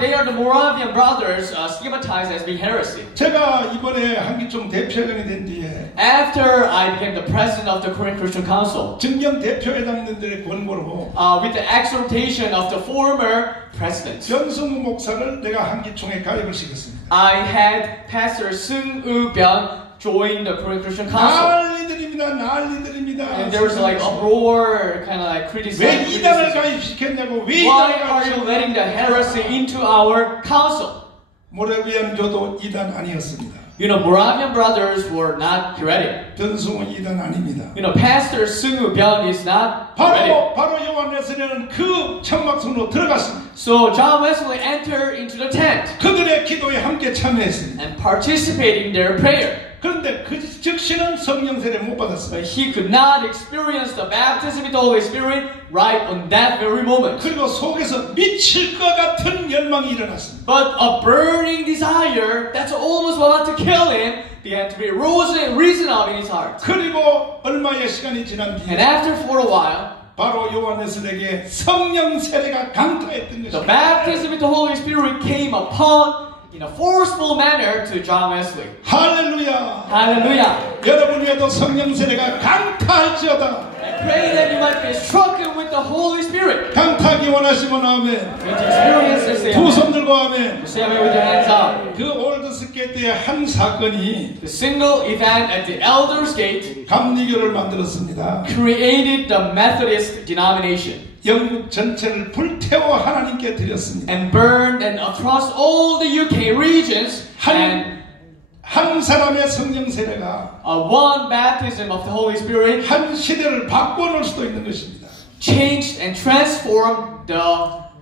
They are the Moravian brothers stigmatized as being heresy. 제가 이번에 한기총 대표회장이 된 뒤에 After I became the president of the Korean Christian Council, 증경 대표회장님들의 권고로 with the exhortation of the former president, 변승우 목사를 내가 한기총에 가입을 시켰습니다. I had Pastor Seung Woo-byun join the Korean Christian Council. 난리들입니다. And there was like uproar, kind of like 왜 이단을 criticism. 가입시켰냐고. 왜 Why 이단을 are you letting the 가입시켰냐고. heresy into our council? 모라비안 교도 이단 아니었습니다. You know, Moravian brothers were not heretic. 변승우 이단 아닙니다. You know, Pastor Seung Woo-byun is not heretic. 바로 요한에서는 그 천막성으로 들어갔습니다. So John Wesley entered into the tent 그들의 기도에 함께 참여했습니다. and participated in their prayer. 그런데 그 즉시는 성령세례 못 받았어요. But he could not experience the baptism with the Holy Spirit right on that very moment. 그리고 속에서 미칠 것 같은 열망이 일어났습니다. But a burning desire that's almost about to kill him began to be risen up in his heart. 그리고 얼마의 시간이 지난 And 뒤에 after for a while, 바로 요한에서에게 성령세례가 강타했던 the 것입니다. baptism with the Holy Spirit came upon in a forceful manner to John Wesley. 할렐루야. Hallelujah. 여러분 위에도 성령세례가 강타할지어다. I pray that you might be struck with the Holy Spirit. 강타하기 원하시면 아멘. With experience this day. 두 손 들고 아멘. Say amen with your hands up. 그 올드스케 때의 한 사건이 The single event at the Elders Gate 감리교를 만들었습니다. created the Methodist denomination 영국 전체를 불태워 하나님께 드렸습니다. and burned and across all the UK regions and 한 사람의 성령세례가 one baptism of the Holy Spirit 한 시대를 바꿔놓을 수도 있는 것입니다. changed and transformed the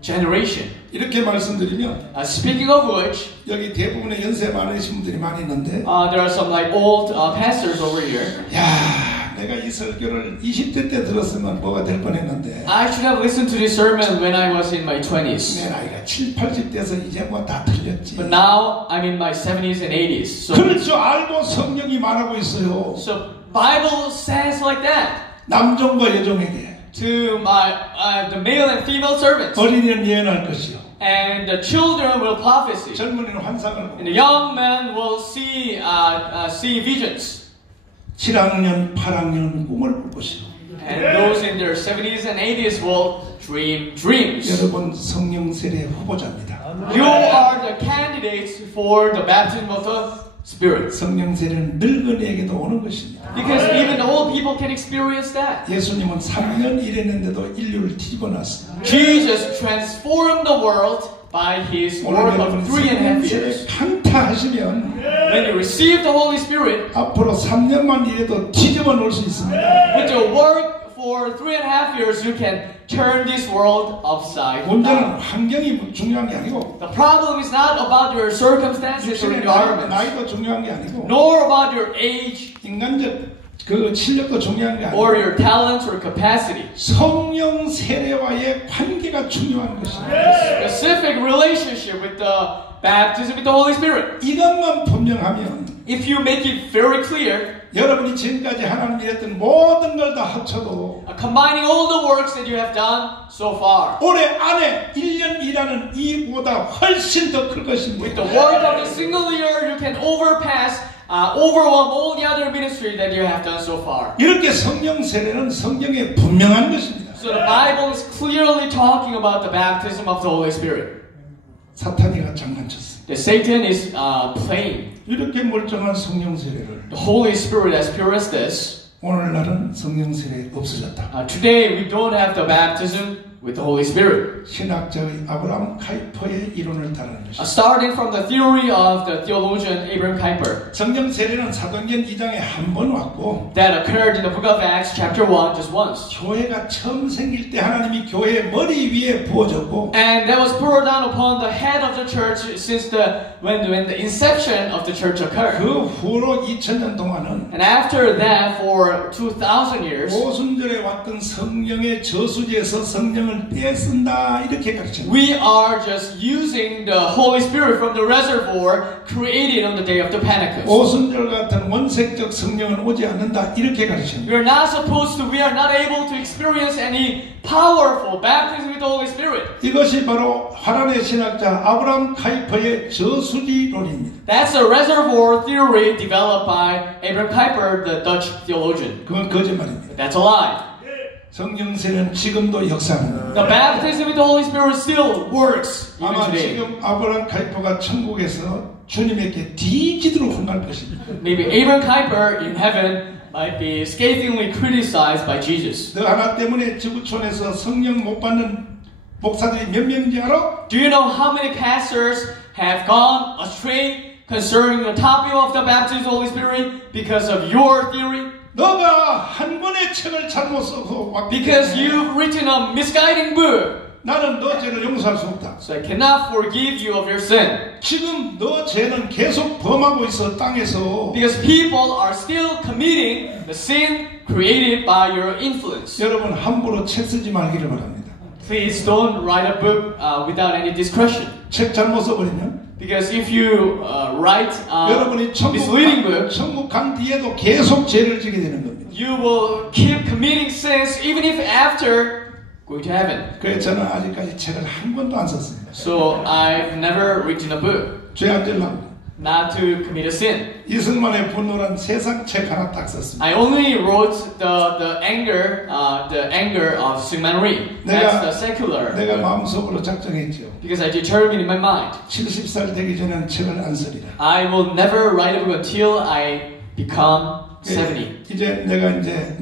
generation. 이렇게 말씀드리면 Speaking of which, 여기 대부분의 연세 많으신 분들이 많이 있는데 there are some like old pastors over here. 야, 내가 이 설교를 20대 때 들었으면 뭐가 될 뻔했는데 I should have listened to this sermon when I was in my 20s. 내 나이가 7, 80 돼서 이제 뭐 다 틀렸지. But now I'm in my 70s and 80s. So, 그럴 줄 알고 성령이 말하고 있어요. so Bible says like that 남종과 여종에게 to the male and female servants. 어린이는 예언할 것이요. And the children will prophesy. 젊은이는 환상을 보고 And the young men will see visions. 7학년, 8학년은 꿈을 꿀 것이요. And those in their 70s and 80s will dream dreams. 여러분 성령세례 후보자입니다. You are the candidates for the baptism of the Spirit. 성령세례는 늙은이에게도 오는 것입니다. Because even the old people can experience that. 예수님은 3년 일했는데도 인류를 뒤집어놨습니다. Jesus transformed the world by His work of 3.5 years. 강타하시면 When you receive the Holy Spirit, 앞으로 3년만 일해도 뒤집어 놓을 수 있습니다. with your work for 3.5 years, you can turn this world upside 문제는 down. 환경이 중요한 게 아니고 The problem is not about your circumstances or environment, 나이도 중요한 게 아니고 nor about your age 인간적 그 실력도 중요한 게 or 아니고 your talents or capacity. 성령 세례와의 관계가 중요한 것입니다. Specific relationship with the baptism with the Holy Spirit. 이것만 분명하면 If you make it very clear, 여러분이 지금까지 하나님이 했던 모든 걸 다 합쳐도 combining all the works that you have done so far 올해 안에 1년 일하는 이보다 훨씬 더 클 것입니다. with the work of the single year, you can overwhelm all the other ministry that you have done so far. 이렇게 성령 세례는 성경에 분명한 것입니다. So the Bible is clearly talking about the baptism of the Holy Spirit. 사탄이가 장난쳤어요. That Satan is playing. 이렇게 멀쩡한 성령 세례를 The Holy Spirit as pure as this. 오늘날은 성령 세례 없어졌다. Today we don't have the baptism with the Holy Spirit. 신학자의 아브라함 카이퍼의 이론을 따르는 것입니다. Starting from the theory of the theologian Abraham Kaipher. 성령 세례는 사도행전 2장에 한 번 왔고 That occurred in the book of Acts chapter 1 just once. 교회가 처음 생길 때 하나님이 교회의 머리 위에 부어졌고 And that was poured down upon the head of the church since when the inception of the church occurred. 그 후로 2000년 동안은 And after that for 2000 years 오순절에 왔던 성령의 저수지에서 성령을 성령을 빼쓴다 이렇게 가르쳤습니다. We are just using the Holy Spirit from the reservoir created on the day of the Pentecost. 오순절 같은 원색적 성령은 오지 않는다 이렇게 가르칩니다. We are not supposed to, we are not able to experience any powerful baptism with the Holy Spirit. 이것이 바로 화란의 신학자 아브라함 카이퍼의 저수지론입니다. That's a reservoir theory developed by Abraham Kuyper, the Dutch theologian. 그건 거짓말입니다. That's a lie. 성령세례는 지금도 역사합니다. The baptism with the Holy Spirit still works even 아마 today. 지금 아브라함 카이퍼가 천국에서 주님에게 뒤지도록 혼날 것입니다. Maybe Abraham Kuyper in heaven might be scathingly criticized by Jesus. 너 하나 때문에 지구촌에서 성령 못 받는 목사들이 몇 명인지 알아? Do you know how many pastors have gone astray concerning the topic of the baptism of the Holy Spirit because of your theory? 너가 한 권의 책을 잘못 써서 왔기 Because 때문에 you've written a misguiding book. 나는 너 죄를 용서할 수 없다. So I cannot forgive you of your sin. 지금 너 죄는 계속 범하고 있어 땅에서. Because people are still committing the sin created by your influence. 여러분 함부로 책 쓰지 말기를 바랍니다. Please don't write a book without any discretion. 책 잘못 써버리면 Because if you write 여러분이 misleading book, 천국 간 뒤에도 계속 죄를 지게 되는 겁니다. you will keep committing sins even if after going to heaven. 그래서 저는 아직까지 책을 한 권도 안 썼습니다. So I've never written a book 죄 안 질랍니다. not to commit a sin. 이승만의 분노란 세상 책 하나 딱 썼습니다. I only wrote the anger of Syngman Rhee. That's the secular 내가 book. 마음속으로 작정했죠. Because I determined in my mind 70살 되기 전에는 책을 안 쓰리라. I will never write a book until I become 70. 이제 내가 이제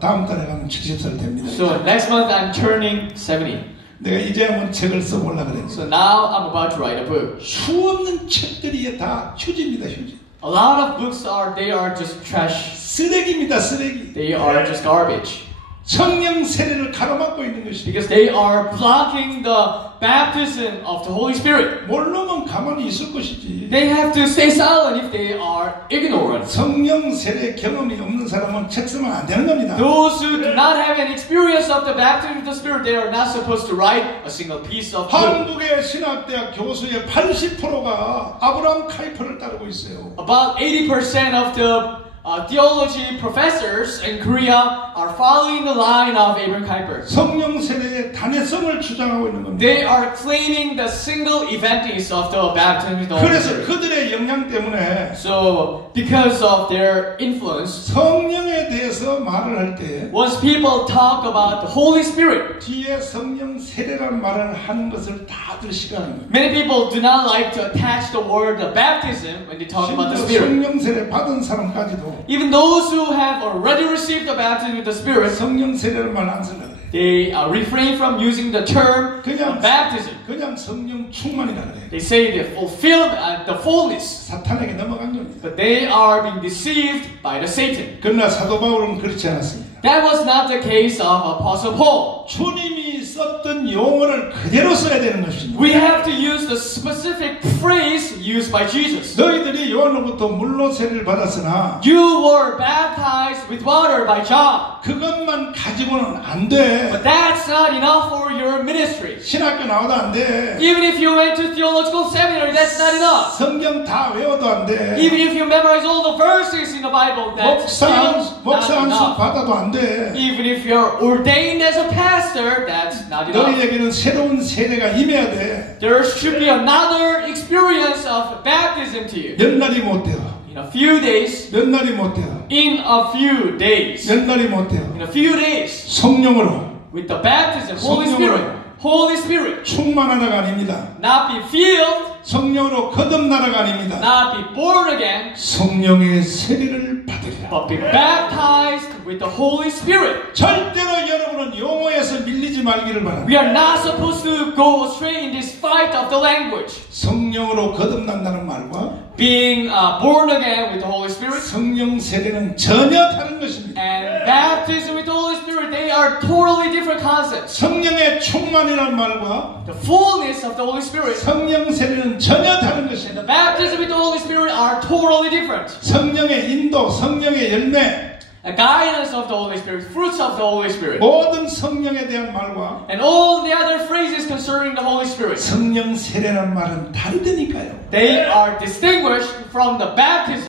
다음 달에 가면 70살 됩니다. So next month I'm turning 70. 내가 이제 한번 책을 써보려고 그랬어요. So now I'm about to write a book. 수없는 책들이 다 휴지입니다, 휴지. A lot of books they are just trash. 쓰레기입니다, 쓰레기. They are just garbage. 성령 세례를 가로막고 있는 것이. Because they are blocking the baptism of the Holy Spirit. 모르면 가만히 있을 것이지. They have to stay silent if they are ignorant. 성령 세례 경험이 없는 사람은 책 쓰면 안 되는 겁니다. Those who do not have an experience of the baptism of the Spirit, they are not supposed to write a single piece of book. 한국의 신학대학 교수의 80%가 아브라함 카이퍼를 따르고 있어요. About 80% of the theology professors in Korea are following the line of Abraham Kuyper. 성령 세례의 단회성을 주장하고 있는 겁니다. They are claiming the single eventness of the baptism of the Holy 그래서 Spirit. 그들의 영향 때문에 So, because of their influence, 성령에 대해서 말을 할 때 once people talk about the Holy Spirit, 뒤에 성령 세례란 말을 하는 것을 다들 싫어하는 거예요. many people do not like to attach the word baptism when they talk about the Spirit. 성령 세례 받은 사람까지도 Even those who have already received the baptism with the Spirit, 성령 세례를 말 안 쓰려고 그래요. they refrain from using the term baptism. 그냥 성령 충만이라 그래요. They say they fulfilled the fullness, 사탄에게 넘어간 겁니다. but they are being deceived by the Satan. 그러나 사도 바울은 그렇지 않았습니다. That was not the case of Apostle Paul. 주님이 썼던 용어를 그대로 써야 되는 것입니다. We have to use the specific phrase used by Jesus. 너희들이 요한으로부터 물로 세례를 받았으나 You were baptized with water by John. 그것만 가지고는 안 돼. But that's not enough for your ministry. 신학교 나와도 안 돼. Even if you went to theological seminary, that's not enough. 성경 다 외워도 안 돼. Even if you memorize all the verses in the Bible, that's still 목사 not 안수 enough. 받아도 안 돼. Even if you're ordained as a pastor, that's not enough. 너희에게는 새로운 세례가 임해야 돼. There should be another experience of baptism to you. 몇 날이 못 돼요. In a few days. 몇 날이 못 돼요. In a few days. 몇 날이 못 돼요. In a few days. 성령으로. With the baptism, Holy Spirit. Holy Spirit. 충만하다가 아닙니다. Not be filled. 성령으로 거듭나라가 아닙니다. Not be born again. 성령의 세례를 받으리라. But be baptized with the Holy Spirit. 절대로 여러분은 용어에서 밀리지 말기를 바랍니다. We are not supposed to go astray in this fight of the language. 성령으로 거듭난다는 말과 Being born again with the Holy Spirit. 성령 세례는 전혀 다른 것입니다. And baptism with the Holy Spirit, they are totally different concepts. 성령의 충만이라는 말과 The fullness of the Holy Spirit 성령 세례는 전혀 다른 and 것입니다. the baptism with the Holy Spirit are totally different. 성령의 인도, 성령의 열매, A guidance of the Holy Spirit, fruits of the Holy Spirit. 모든 성령에 대한 말과 And all the other phrases concerning the Holy Spirit. 성령 세례란 말은 다르다니까요. They are distinguished from the baptism